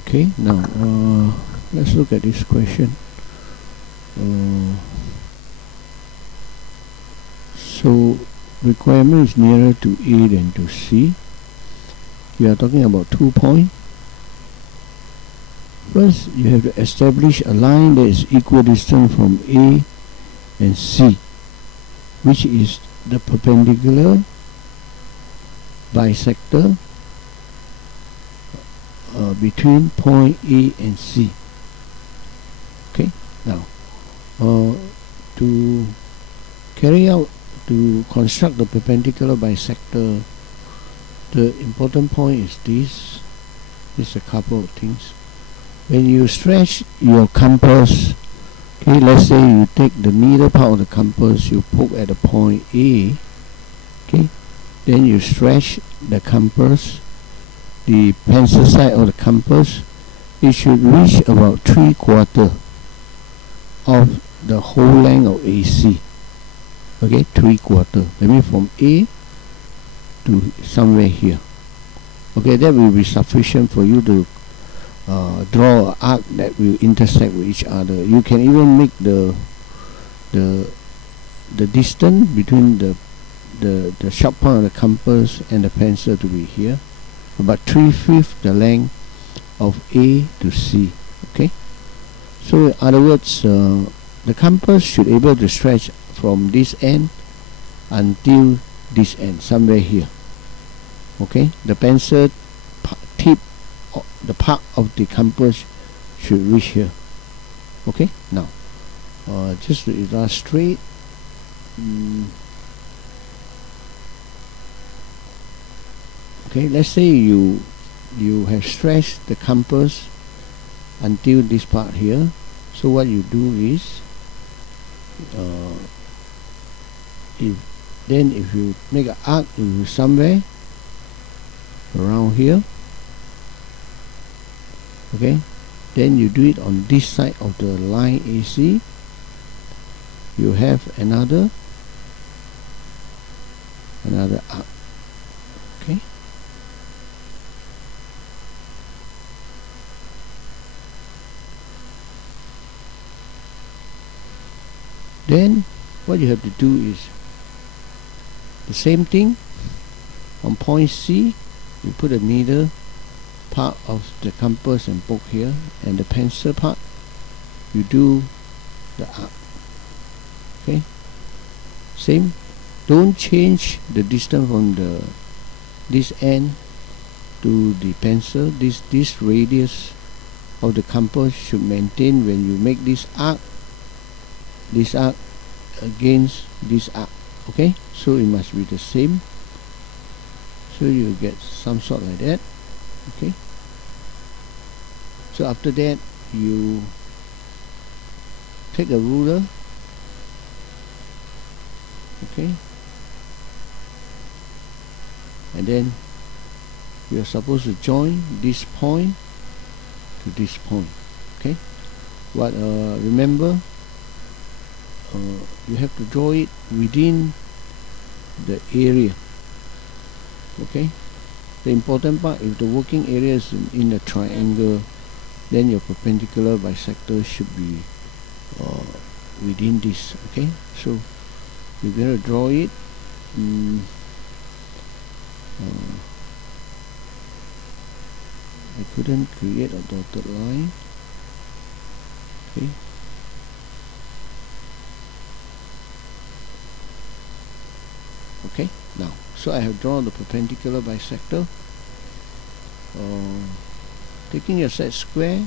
Okay, now let's look at this question. So requirement is nearer to A than to C. We are talking about 2 points. First, you have to establish a line that is equidistant from A and C, which is the perpendicular bisector between point A and C. Okay, now to construct the perpendicular bisector, the important point is this. There's a couple of things. When you stretch your compass, okay, let's say you take the middle part of the compass, you poke at the point A, okay, then you stretch the compass, the pencil side of the compass, it should reach about 3/4 of the whole length of AC. Okay, 3/4. That means from A to somewhere here. Okay, that will be sufficient for you to draw an arc that will intersect with each other. You can even make the distance between the sharp point of the compass and the pencil to be here, about 3/5 the length of A to C. Okay, so in other words, the compass should be able to stretch from this end until this end, somewhere here. Okay, the pencil tip, the part of the compass should reach here. Okay, now just to illustrate, okay, let's say you have stretched the compass until this part here. So what you do is, if you make an arc in somewhere around here, okay, then you do it on this side of the line AC. You have another arc. Okay, then what you have to do is the same thing. On point C, you put a needle part of the compass and poke here, and the pencil part you do the arc. Okay, same, don't change the distance from this end to the pencil. This radius of the compass should maintain when you make this arc against this arc. Okay, so it must be the same, so you get some sort like that. Okay, so after that you take a ruler, okay, and then you are supposed to join this point to this point. Okay, but remember, you have to draw it within the area. Okay, the important part, if the working area is in a triangle, then your perpendicular bisector should be within this. Okay, so you're going to draw it. I couldn't create a dotted line. Okay, okay, now, so I have drawn the perpendicular bisector. Taking your set square,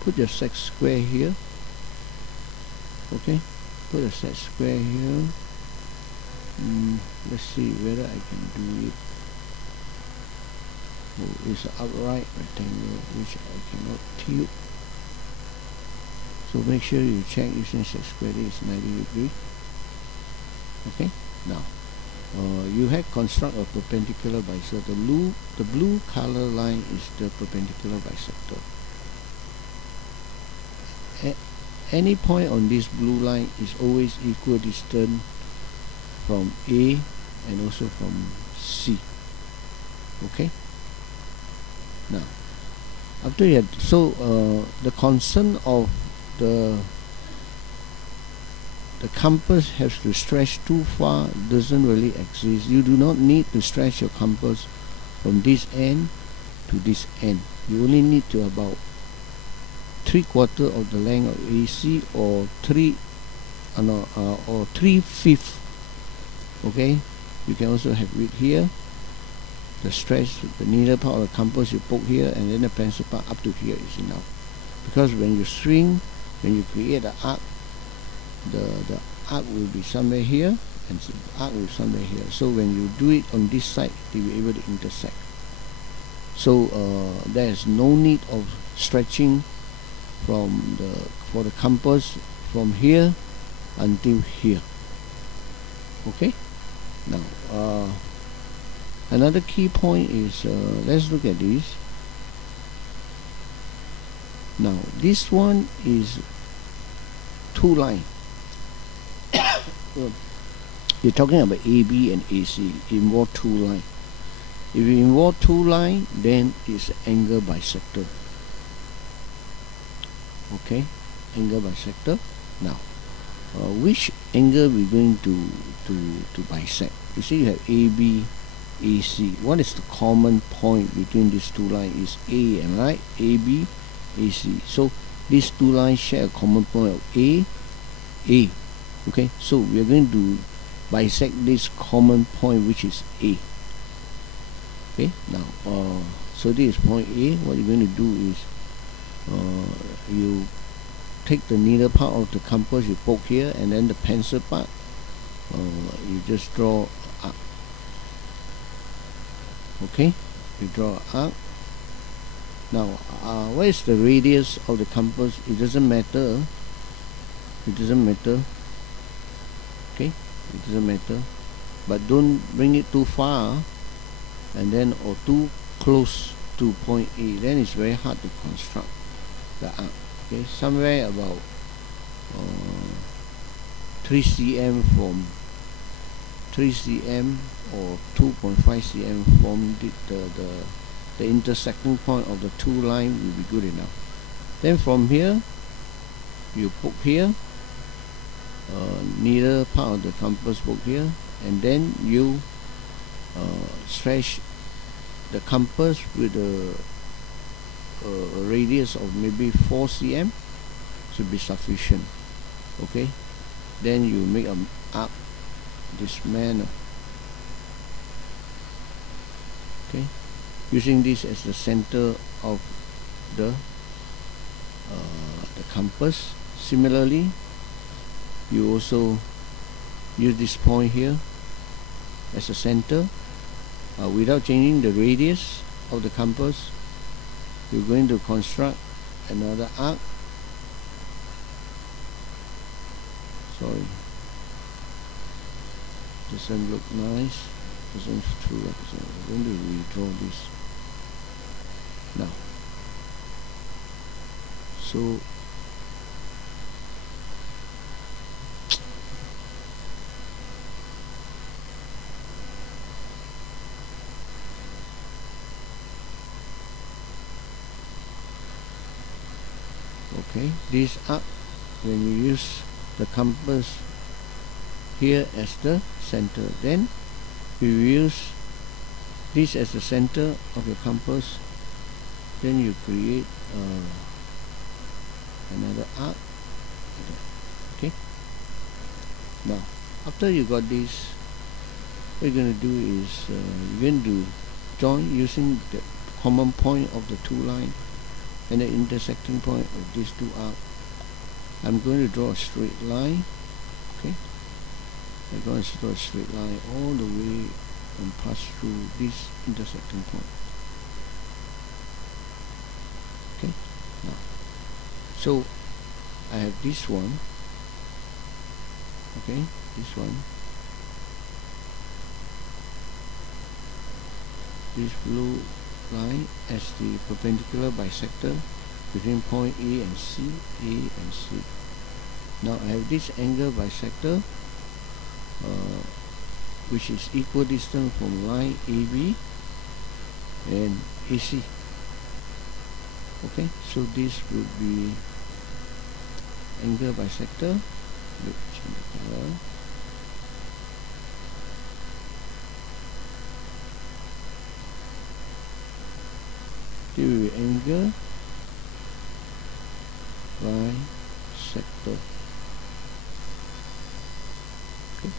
put your set square here. Okay, put a set square here. Let's see whether I can do it. Oh, it's an upright rectangle which I cannot tilt. So make sure you check using set square. This is 90 degrees. Okay, now you have construct a perpendicular bisector. The blue color line is the perpendicular bisector. Any point on this blue line is always equidistant from A and also from C. Okay, now After you had, so the concern of the compass has to stretch too far doesn't really exist. You do not need to stretch your compass from this end to this end. You only need to about 3/4 of the length of AC, or 3/5. Okay, you can also have it here. The stretch, the needle part of the compass you poke here, and then the pencil part up to here is enough. Because when you swing, when you create the arc, the arc will be somewhere here, and the arc will be somewhere here. So when you do it on this side, they will be able to intersect. So there is no need of stretching for the compass from here until here. Okay. Now another key point is, let's look at this. Now this one is two line. You're talking about AB and AC, involve two line. If you involve two line, then it's angle bisector. Okay, angle bisector. Now which angle we're going to bisect? You see, you have AB, AC. What is the common point between these two lines? Is A, am I right? AB, AC. So these two lines share a common point of A. Okay, so we are going to bisect this common point, which is A. Okay, now so this is point A. What you're going to do is you take the needle part of the compass, you poke here, and then the pencil part, you just draw up. Okay, you draw an arc. Now what is the radius of the compass? It doesn't matter. Okay, it doesn't matter, but don't bring it too far, and then or too close to point A. Then it's very hard to construct the arc. Okay, somewhere about 3 cm from 3 cm or 2.5 cm from the intersecting point of the two lines will be good enough. Then from here, you poke here, needle part of the compass poke here, and then you stretch the compass with a radius of maybe 4 cm should be sufficient. Okay, then you make an arc this manner. Okay, using this as the center of the compass. Similarly, you also use this point here as a center, without changing the radius of the compass. You're going to construct another arc. Sorry, doesn't look nice, doesn't true up. So I'm going to redraw this now. So okay, this arc, when you use the compass here as the center, then you use this as the center of your compass, then you create another arc. Okay, now after you got this, what you're going to do is you're going to join using the common point of the two lines and the intersecting point of these two arcs. I'm going to draw a straight line. Okay, I'm going to draw a straight line all the way and pass through this intersecting point. Okay, now so I have this one. Okay, this one, this blue line as the perpendicular bisector between point A and C, Now I have this angle bisector, which is equidistant from line AB and AC. Okay, so this would be angle bisector. Change the color. This will be angle bisector. Okay.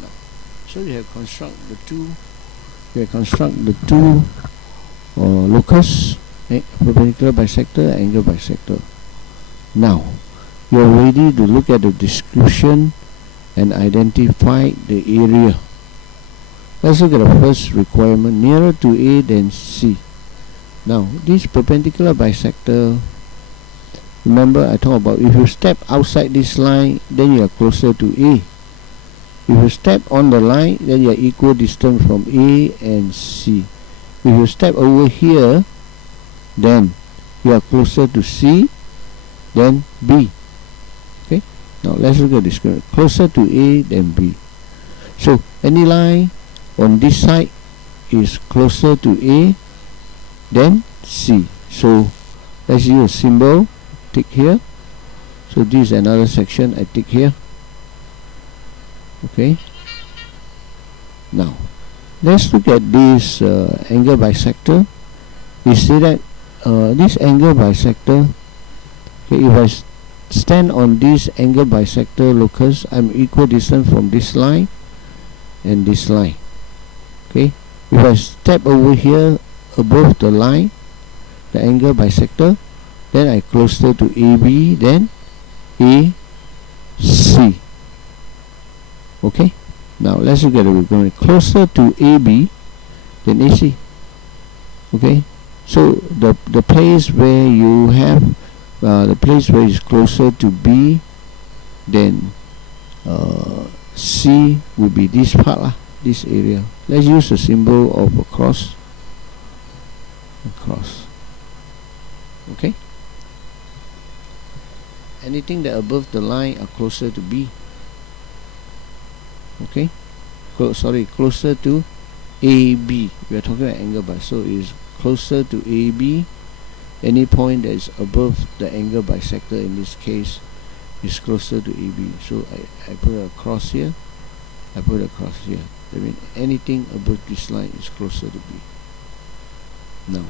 Now, so you have construct the two. You have construct the two locus, perpendicular bisector, angle bisector. Now, you are ready to look at the description and identify the area. Let's look at the first requirement, nearer to A than C. Now, this perpendicular bisector, remember I talked about if you step outside this line, then you are closer to A. If you step on the line, then you are equal distance from A and C. If you step over here, then you are closer to C than B. Okay, now let's look at this. Closer to A than B. So any line on this side is closer to A than C. So let's use a symbol, tick here. So this is another section, I tick here. Okay, now let's look at this angle bisector. We see that this angle bisector, okay, if I stand on this angle bisector locus, I'm equal distance from this line and this line. Okay, if I step over here above the line, the angle bisector, then I closer to AB than AC. Okay, now let's look at it. We're going closer to AB than AC. Okay, so the place where you have the place where it's closer to B than C will be this part, this area. Let's use a symbol of a cross. Okay, anything that above the line are closer to B. Okay, closer to AB. We are talking about angle bisector, so it is closer to AB. Any point that is above the angle bisector in this case is closer to AB. So I put a cross here, I put a cross here. That means anything above this line is closer to B. Now,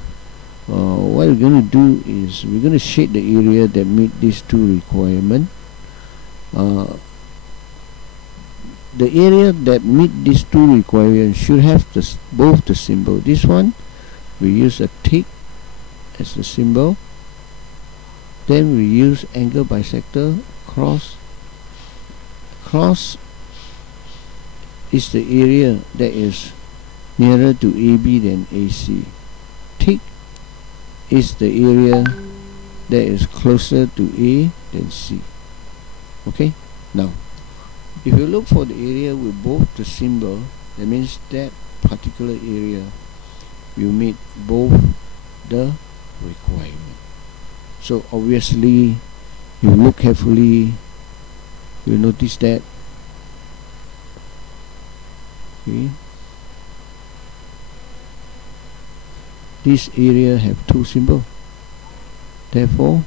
what we're going to do is we're going to shade the area that meet these two requirements. The area that meet these two requirements should have both the symbol. This one, we use a tick as the symbol. Then we use angle bisector, cross. Cross is the area that is nearer to AB than AC. Tick is the area that is closer to A than C. Okay, now if you look for the area with both the symbol, that means that particular area you meet both the requirement. So obviously, you look carefully, you notice that. Okay, this area have two symbols. Therefore,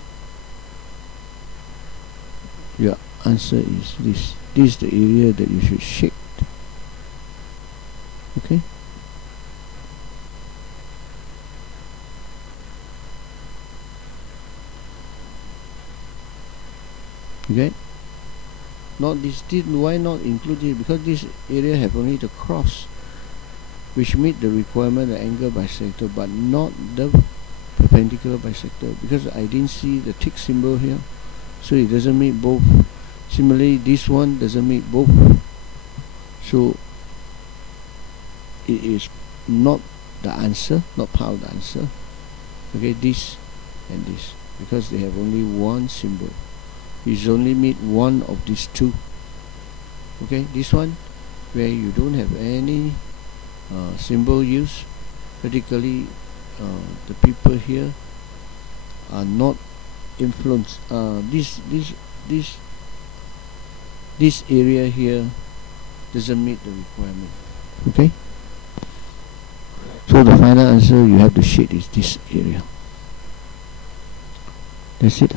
your answer is this. This is the area that you should shade. Okay. Okay. Not this. Why not include it? Because this area have only the cross, which meet the requirement of angle bisector, but not the perpendicular bisector. Because I didn't see the tick symbol here, so it doesn't meet both. Similarly, this one doesn't meet both, so it is not the answer, not part of the answer. Okay, this and this, because they have only one symbol. It's only meet one of these two. Okay, this one where you don't have any symbol used, particularly the people here are not influenced. This area here doesn't meet the requirement. Okay, so the final answer you have to shade is this area. That's it.